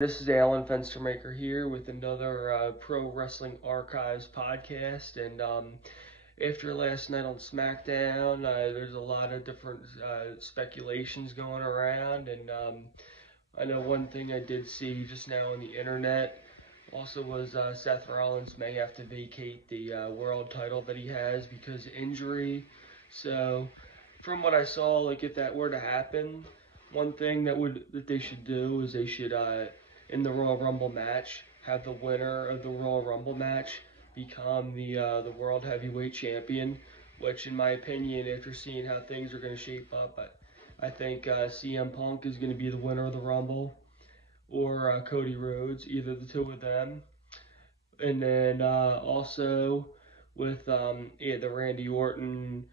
This is Alan Fenstermaker here with another Pro Wrestling Archives podcast. And after last night on SmackDown, there's a lot of different speculations going around. And I know one thing I did see just now on the internet also was Seth Rollins may have to vacate the world title that he has because of injury. So, from what I saw, like if that were to happen, one thing that they should do is they should in the Royal Rumble match have the winner of the Royal Rumble match become the World Heavyweight Champion. Which, in my opinion, after seeing how things are going to shape up, I think CM Punk is going to be the winner of the Rumble, or Cody Rhodes, either the two of them. And then also with the Randy Orton,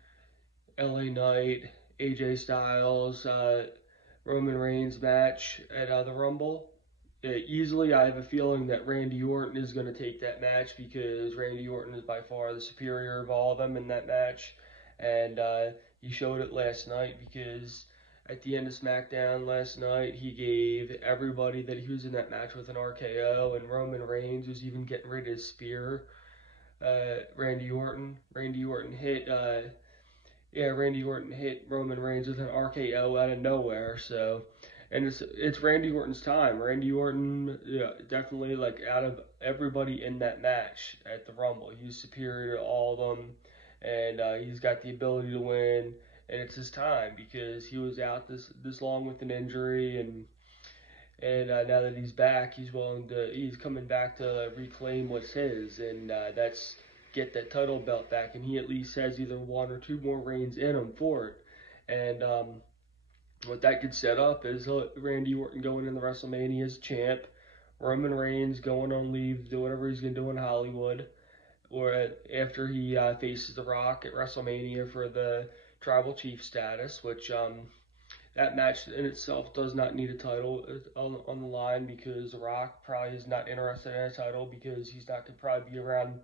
LA Knight, AJ Styles, Roman Reigns match at the Rumble. Easily, I have a feeling that Randy Orton is going to take that match because Randy Orton is by far the superior of all of them in that match. And he showed it last night because at the end of SmackDown last night, he gave everybody that he was in that match with an RKO, and Roman Reigns was even getting rid of his spear. Randy Orton. Randy Orton hit Roman Reigns with an RKO out of nowhere. So, and it's Randy Orton's time. Randy Orton, yeah, definitely like out of everybody in that match at the Rumble, he's superior to all of them, and he's got the ability to win. And it's his time because he was out this long with an injury, and now that he's back, he's coming back to reclaim what's his, and that's get that title belt back, and he at least has either one or two more reigns in him for it. And what that could set up is Randy Orton going in the WrestleMania as champ, Roman Reigns going on leave, do whatever he's gonna do in Hollywood, or after he faces The Rock at WrestleMania for the Tribal Chief status, which that match in itself does not need a title on the line because The Rock probably is not interested in a title because he's not going to probably be around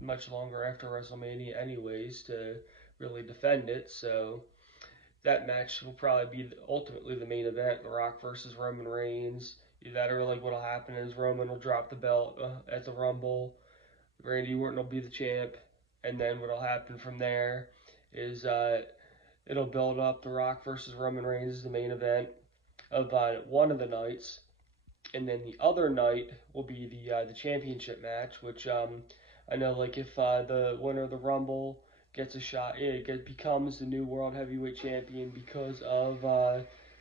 much longer after WrestleMania anyways to really defend it. So that match will probably be ultimately the main event, The Rock versus Roman Reigns. Either that or like what'll happen is Roman will drop the belt at the Rumble, Randy Orton will be the champ, and then what'll happen from there is it'll build up The Rock versus Roman Reigns as the main event of one of the nights, and then the other night will be the championship match, which I know like if the winner of the Rumble gets a shot, becomes the new World Heavyweight Champion because of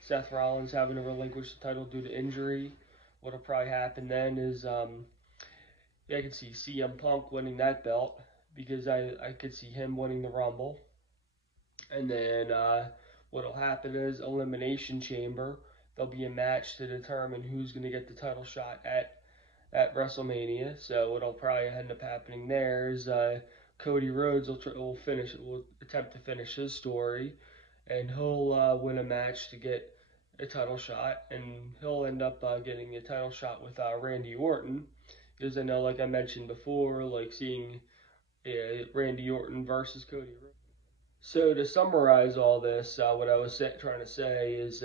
Seth Rollins having to relinquish the title due to injury. What'll probably happen then is I could see CM Punk winning that belt because I could see him winning the Rumble. And then what'll happen is Elimination Chamber. There'll be a match to determine who's going to get the title shot at WrestleMania. So what'll probably end up happening there is Cody Rhodes will attempt to finish his story, and he'll win a match to get a title shot, and he'll end up getting a title shot with Randy Orton, because I know, like I mentioned before, like seeing Randy Orton versus Cody Rhodes. So to summarize all this, what I was trying to say is,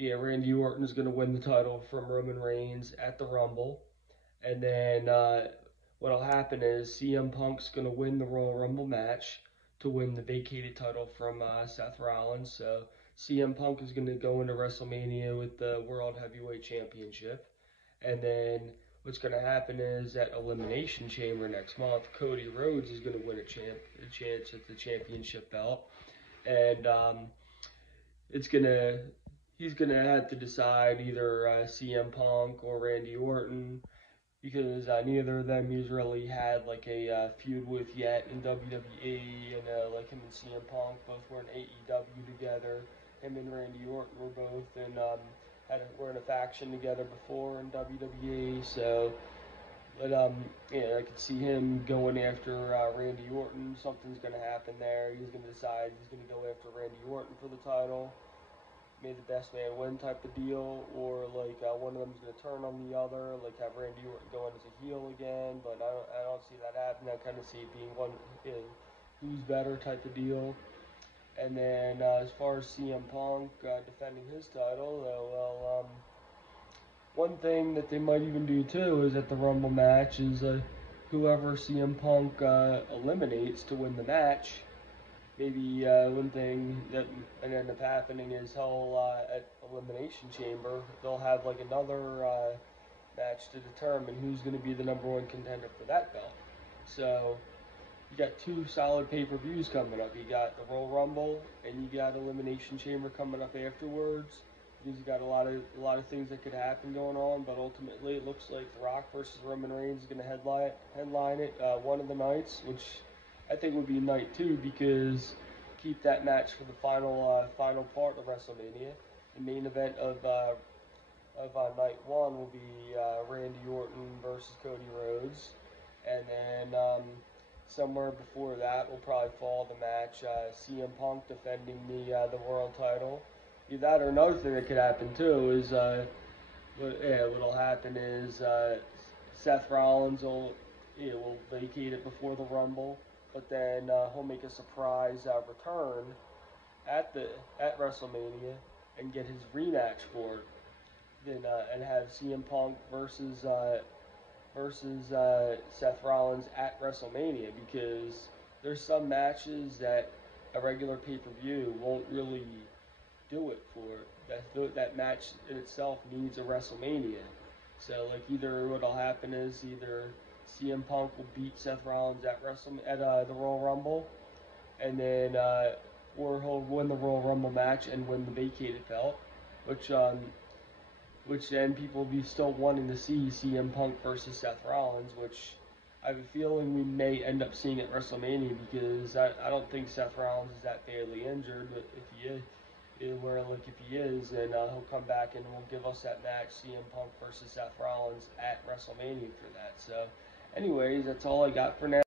Randy Orton is going to win the title from Roman Reigns at the Rumble, and then what'll happen is CM Punk's going to win the Royal Rumble match to win the vacated title from Seth Rollins. So CM Punk is going to go into WrestleMania with the World Heavyweight Championship, and then what's going to happen is at Elimination Chamber next month, Cody Rhodes is going to win a chance at the championship belt, and it's gonna he's gonna have to decide either CM Punk or Randy Orton because neither of them he's really had like a feud with yet in WWE, and like him and CM Punk both were in AEW together. Him and Randy Orton were both in were in a faction together before in WWE. So, but I could see him going after Randy Orton. Something's gonna happen there. He's gonna decide he's gonna go after Randy Orton for the title, may the best man win type of deal, or like one of them's gonna turn on the other, like have Randy Orton going as a heel again. But I don't see that happening. I kind of see it being one who's better type of deal. And then as far as CM Punk defending his title, well, one thing that they might even do too is at the Rumble match is whoever CM Punk eliminates to win the match. Maybe one thing that might end up happening is at Elimination Chamber they'll have like another match to determine who's going to be the number one contender for that belt. So you got two solid pay-per-views coming up. You got the Royal Rumble and you got Elimination Chamber coming up afterwards. You've got a lot of things that could happen going on, but ultimately it looks like The Rock versus Roman Reigns is going to headline it one of the nights, which I think would be night two because keep that match for the final part of WrestleMania. The main event of night one will be Randy Orton versus Cody Rhodes, and then somewhere before that will probably fall the match CM Punk defending the world title. Either that or another thing that could happen too is what'll happen is Seth Rollins will vacate it before the Rumble, but then he'll make a surprise return at WrestleMania and get his rematch for it. Then and have CM Punk versus Seth Rollins at WrestleMania because there's some matches that a regular pay-per-view won't really do it for. That match in itself needs a WrestleMania. So like either what'll happen is either CM Punk will beat Seth Rollins at the Royal Rumble, and then or he'll win the Royal Rumble match and win the vacated belt, which then people will be still wanting to see CM Punk versus Seth Rollins, which I have a feeling we may end up seeing at WrestleMania because I don't think Seth Rollins is that badly injured, but if he is, then he'll come back and will give us that match, CM Punk versus Seth Rollins at WrestleMania for that. So, anyways, that's all I got for now.